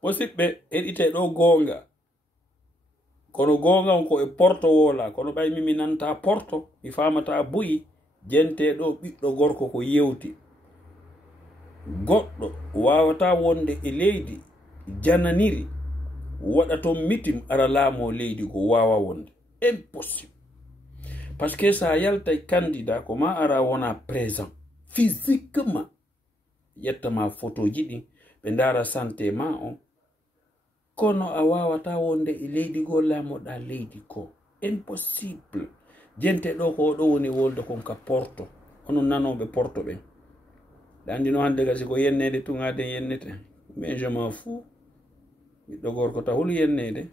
Possible edite ɗo gonga kono gonga on ko e porto wola kono ɓay mimi nanta porto mi famata buyi jente ɗo ɓiɗɗo gorko ko yewti goɗɗo wawata wonde e leydi jananiri waɗa ton mitim ara laamo leydi go wawa wonde impossible parce que sa yaltay candidat ko ma ara wona présent physiquement yettama photo ji ɗin ɓe ndara santé ma on kono a wawata wonde e leydi go laamoɗa leydi ko impossible jente ɗo ko ɗo woni wolde kon ka porto onon nanoɓe porto ɓen ɗandino hande gasi ko yennede tungade yennete mais je m'en fous ɓiɗɗo gorko ta hol yennede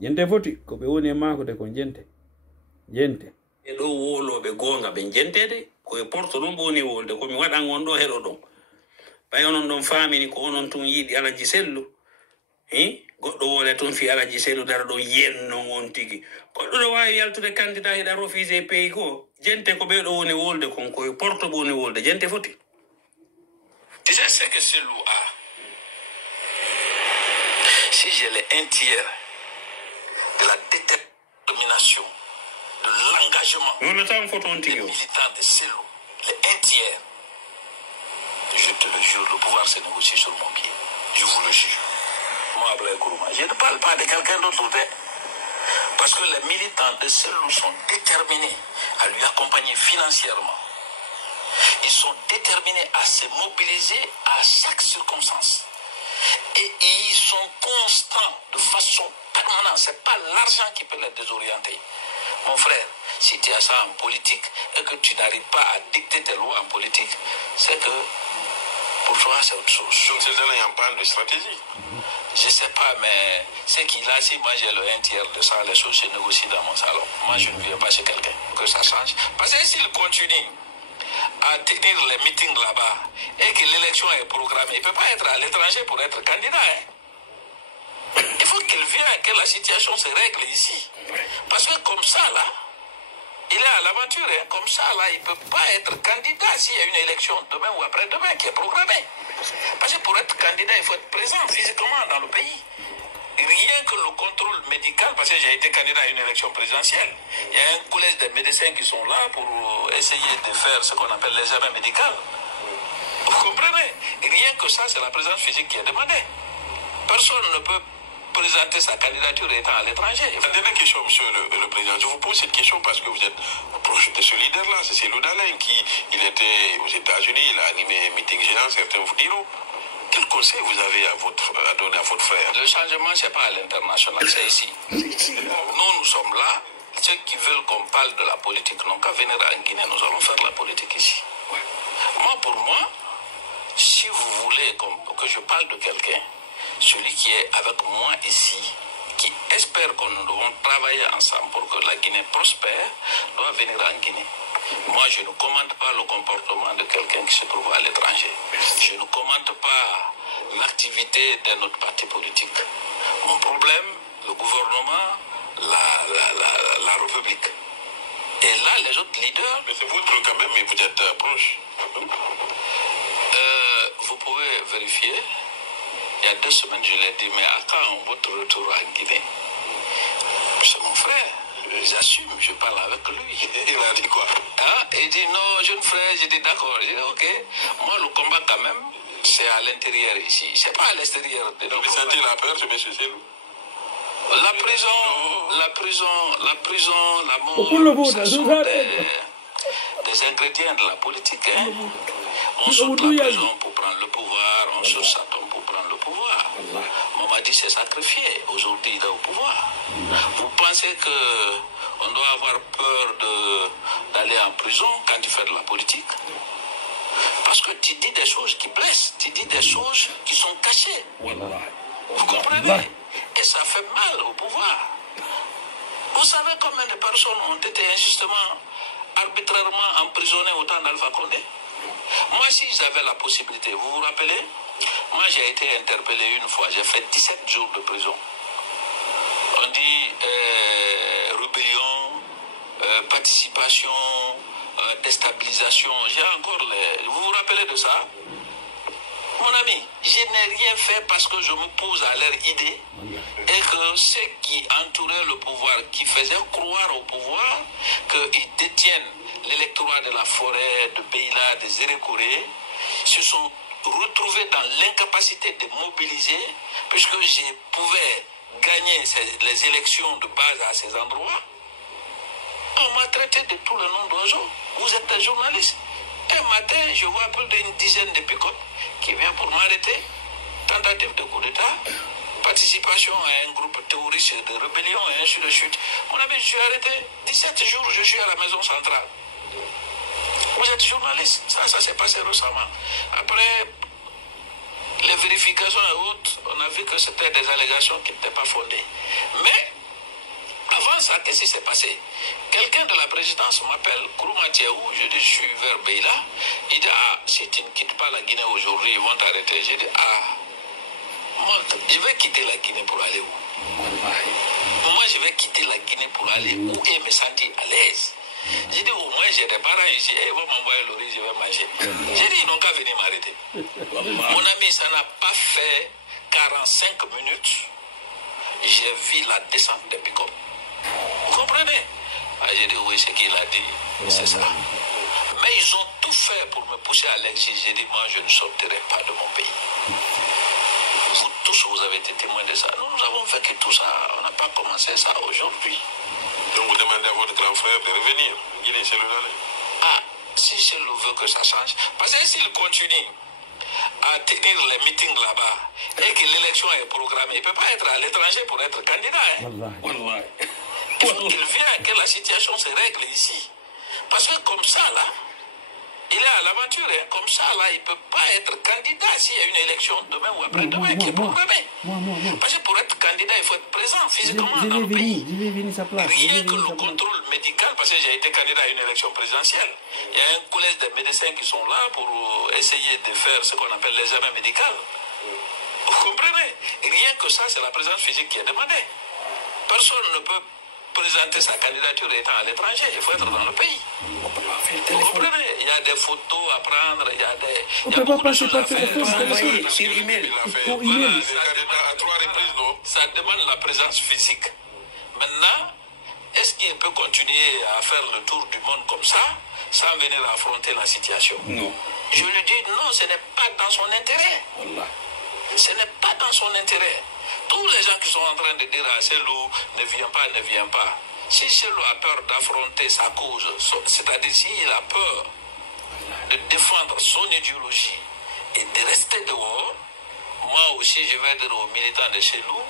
jente foti ko ɓe woni e mako de kon jente e ɗo woloɓe gonga ɓe jentede koye porto ɗon ɓe woni wolde komi waɗan on ɗo heɗo ɗon ɓay onon ɗon famini ko onon tun yiiɗi alaji sellu goɗɗo wole tun fi alaji sellu dara ɗon yennon on tigi goɗɗo ɗo wawi yaltude candidat heɗa refusé pays ko jente ko ɓeɗo woni wolde kon koye porto ɓe woni wolde jente foti. Déjà, c'est que Selou a, si j'ai les un tiers de la détermination, de l'engagement des militants de Selou, les un tiers, je te le jure, le pouvoir se négocie sur mon pied. Je vous le jure. Moi, Ablaye Kourouma, je ne parle pas de quelqu'un d'autre. Parce que les militants de Selou sont déterminés à lui accompagner financièrement. Ils sont déterminés à se mobiliser à chaque circonstance. Et ils sont constants de façon permanente. Ce n'est pas l'argent qui peut les désorienter. Mon frère, si tu as ça en politique et que tu n'arrives pas à dicter tes lois en politique, c'est que pour toi, c'est autre chose. Donc, c'est là, il y a un plan de stratégie. Je ne sais pas, mais c'est qu'il a, si moi j'ai le un tiers de ça, les choses se négocient dans mon salon. Moi, je ne viens pas chez quelqu'un que ça change. Parce que s'il continue à tenir les meetings là-bas et que l'élection est programmée, il ne peut pas être à l'étranger pour être candidat. Il faut qu'il vienne, que la situation se règle ici. Parce que comme ça, là, il est à l'aventure. Comme ça, là, il ne peut pas être candidat s'il y a une élection demain ou après-demain qui est programmée. Parce que pour être candidat, il faut être présent physiquement dans le pays. Rien que le contrôle médical, parce que j'ai été candidat à une élection présidentielle, il y a un collège de médecins qui sont là pour essayer de faire ce qu'on appelle l'examen médical. Vous comprenez? Rien que ça, c'est la présence physique qui est demandée. Personne ne peut présenter sa candidature étant à l'étranger. La dernière question, monsieur le président, je vous pose cette question parce que vous êtes proche de ce leader-là, c'est Selou Dalein, il était aux États-Unis, il a animé un meeting géant, certains vous diront. Quel conseil vous avez à donner à votre frère? Le changement, ce n'est pas à l'international, c'est ici. Nous sommes là. Ceux qui veulent qu'on parle de la politique n'ont qu'à venir en Guinée. Nous allons faire la politique ici. Moi, pour moi, si vous voulez que je parle de quelqu'un, celui qui est avec moi ici, qui espère qu'on devons travailler ensemble pour que la Guinée prospère, doit venir en Guinée. Moi, je ne commente pas le comportement de quelqu'un qui se trouve à l'étranger. Je ne commente pas l'activité d'un autre parti politique. Mon problème, le gouvernement, la République. Et là, les autres leaders... Mais c'est votre quand même, mais vous êtes proche. Vous pouvez vérifier. Il y a 2 semaines, je l'ai dit, mais à quand votre retour en Guinée? C'est mon frère. J'assume, je parle avec lui. Il a dit quoi? Il dit non, jeune frère, j'ai dit d'accord. J'ai dit ok. Moi, le combat quand même, c'est à l'intérieur ici. C'est pas à l'extérieur. Vous sentez la peur, je vais chez vous? La prison, la mort, ça sont des ingrédients de la politique. On saute la prison pour prendre le pouvoir, on saute sa tombe pour prendre le pouvoir. Mamadi s'est sacrifié, aujourd'hui il est au pouvoir. Vous pensez qu'on doit avoir peur d'aller en prison quand tu fais de la politique? Parce que tu dis des choses qui blessent, tu dis des choses qui sont cachées. Vous comprenez? Et ça fait mal au pouvoir. Vous savez combien de personnes ont été injustement, arbitrairement emprisonnées au temps d'Alpha Condé? Moi, si j'avais la possibilité, vous vous rappelez? Moi, j'ai été interpellé une fois, j'ai fait 17 jours de prison. On dit rébellion, participation, déstabilisation. J'ai encore les... Vous vous rappelez de ça? Mon ami, je n'ai rien fait parce que je me pose à leur idée et que ceux qui entouraient le pouvoir, qui faisaient croire au pouvoir qu'ils détiennent l'électorat de la forêt, de Beila, des Érékoré, se sont retrouvés dans l'incapacité de mobiliser, puisque je pouvais gagner les élections de base à ces endroits. On m'a traité de tout le nom d'oiseau. Vous êtes un journaliste. Un matin, je vois plus d'une dizaine de pick-up qui viennent pour m'arrêter. Tentative de coup d'État, participation à un groupe terroriste de rébellion et ainsi de suite. Mon ami, je suis arrêté. 17 jours, je suis à la maison centrale. Vous êtes journaliste. Ça s'est passé récemment. Après les vérifications et autres, on a vu que c'était des allégations qui n'étaient pas fondées. Mais avant ça, qu'est-ce qui s'est passé? Quelqu'un de la présidence m'appelle, Kourouma Tiaou, je dis, je suis vers Beila. Il dit, ah, si tu ne quittes pas la Guinée aujourd'hui, ils vont t'arrêter. J'ai dit, ah, moi, je vais quitter la Guinée pour aller où? Moi, je vais quitter la Guinée pour aller où et me sentir à l'aise. J'ai dit, au moins, j'ai des parents ici, et ils vont m'envoyer le riz, je vais manger. J'ai dit, ils n'ont qu'à venir m'arrêter. Mon ami, ça n'a pas fait 45 minutes. J'ai vu la descente des pick-up. Vous comprenez? Ah, j'ai dit, oui, ce qu'il a dit, c'est ça. Mais ils ont tout fait pour me pousser à l'exil. J'ai dit, moi, je ne sortirai pas de mon pays. Vous tous, vous avez été témoins de ça. Nous avons vécu tout ça. On n'a pas commencé ça aujourd'hui. Donc vous demandez à votre grand frère de revenir. Guinée, c'est le donner. Ah, si je le veux que ça change. Parce que s'il continue à tenir les meetings là-bas et que l'élection est programmée, il ne peut pas être à l'étranger pour être candidat. Hein. Il faut qu'il vienne, que la situation se règle ici. Parce que comme ça, là, il est à l'aventure. Hein. Comme ça, là, il ne peut pas être candidat s'il y a une élection demain ou après-demain qui est programmée. Parce que pour être candidat, il faut être présent physiquement dans le pays. Rien que le contrôle médical, parce que j'ai été candidat à une élection présidentielle. Il y a un collège de médecins qui sont là pour essayer de faire ce qu'on appelle l'examen médical. Vous comprenez? Rien que ça, c'est la présence physique qui est demandée. Personne ne peut présenter sa candidature étant à l'étranger, il faut être dans le pays. Vous comprenez? Il y a des photos à prendre, il y a des... On ne peut pas passer par téléphone, sur email. Voilà, à 3 reprises, non? Ça demande la présence physique. Maintenant, est-ce qu'il peut continuer à faire le tour du monde comme ça, sans venir affronter la situation? Non. Je lui dis non, ce n'est pas dans son intérêt. Ce n'est pas dans son intérêt. Tous les gens qui sont en train de dire à Selou, ne viens pas. Si Selou a peur d'affronter sa cause, c'est-à-dire s'il a peur de défendre son idéologie et de rester dehors, moi aussi je vais dire aux militants de Selou,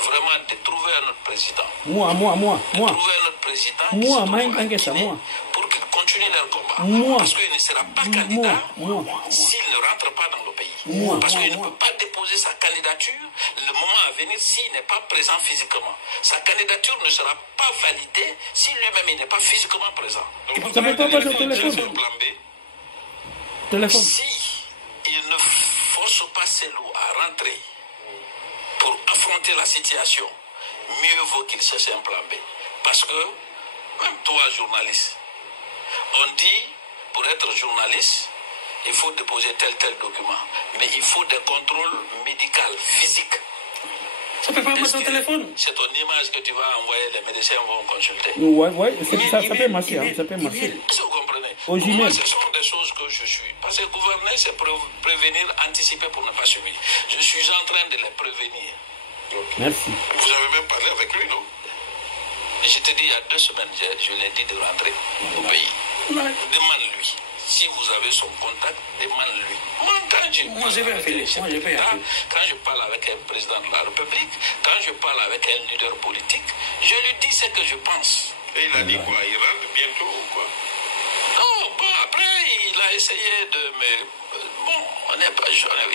vraiment de trouver un autre président. Moi. Trouver un autre président pour qu'ils continuent leur combat. Parce qu'il ne sera pas candidat s'il ne rentre pas dans le pays. Parce qu'il ne peut pas déposer sa candidature le moment à venir s'il n'est pas présent physiquement. Sa candidature ne sera pas validée si lui-même n'est pas physiquement présent. Ça ne peut pas passer au téléphone. Plan B. Si il ne force pas Selou à rentrer pour affronter la situation, mieux vaut qu'il cherche un plan B. Parce que, même toi, journaliste, on dit, pour être journaliste, il faut déposer tel document. Mais il faut des contrôles médicaux, physiques. Ça ne peut pas passer au téléphone. C'est ton image que tu vas envoyer, les médecins vont consulter. Oui, ça peut marcher. Ça peut marcher. Est-ce que vous comprenez? Moi, ce sont des choses que je suis. Parce que gouverner, c'est prévenir, anticiper pour ne pas subir. Je suis en train de les prévenir. Merci. Vous avez même parlé avec lui, non? Je te dis, il y a 2 semaines, je lui ai dit de rentrer au pays. Demande-lui. Si vous avez son contact, demande-lui. Moi, je vais appeler. Quand je parle avec un président de la République, quand je parle avec un leader politique, je lui dis ce que je pense. Et il a dit quoi? Il rentre bientôt ou quoi? Non, bon, après, il a essayé de me... Bon, il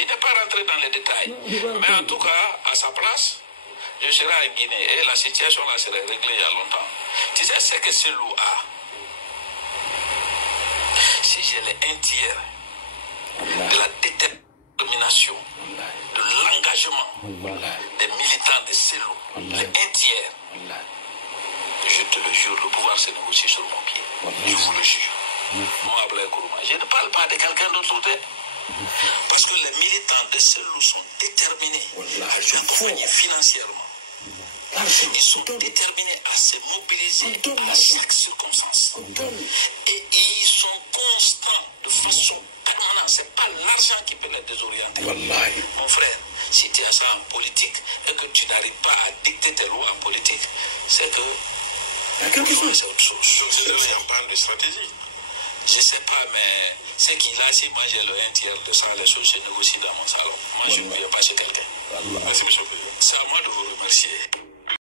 n'est pas rentré dans les détails. Mais en tout cas, à sa place, je serai en Guinée et la situation là serait réglée il y a longtemps. Tu sais ce que Selou a? Si j'ai les 1 tiers de la détermination, de l'engagement des militants de Selou, les 1 tiers, je te le jure, le pouvoir se négocie sur mon pied. Je vous le jure. Moi, Ablaye Kourouma, je ne parle pas de quelqu'un d'autre. Parce que les militants de Selou sont déterminés à l'accompagner financièrement. Ils sont déterminés à se mobiliser à chaque circonstance. Et ils sont constants de façon permanente. Ce n'est pas l'argent qui peut les désorienter. Mon frère, si tu as ça en politique et que tu n'arrives pas à dicter tes lois en politique, c'est que c'est autre chose. Donc c'est là qu'il y a un problème de stratégie. Je ne sais pas, mais ce qu'il a, si moi j'ai le 1/3 de ça, les choses se négocient dans mon salon. Moi, je ne viens pas chez quelqu'un. Merci, monsieur le Président. C'est à moi de vous remercier.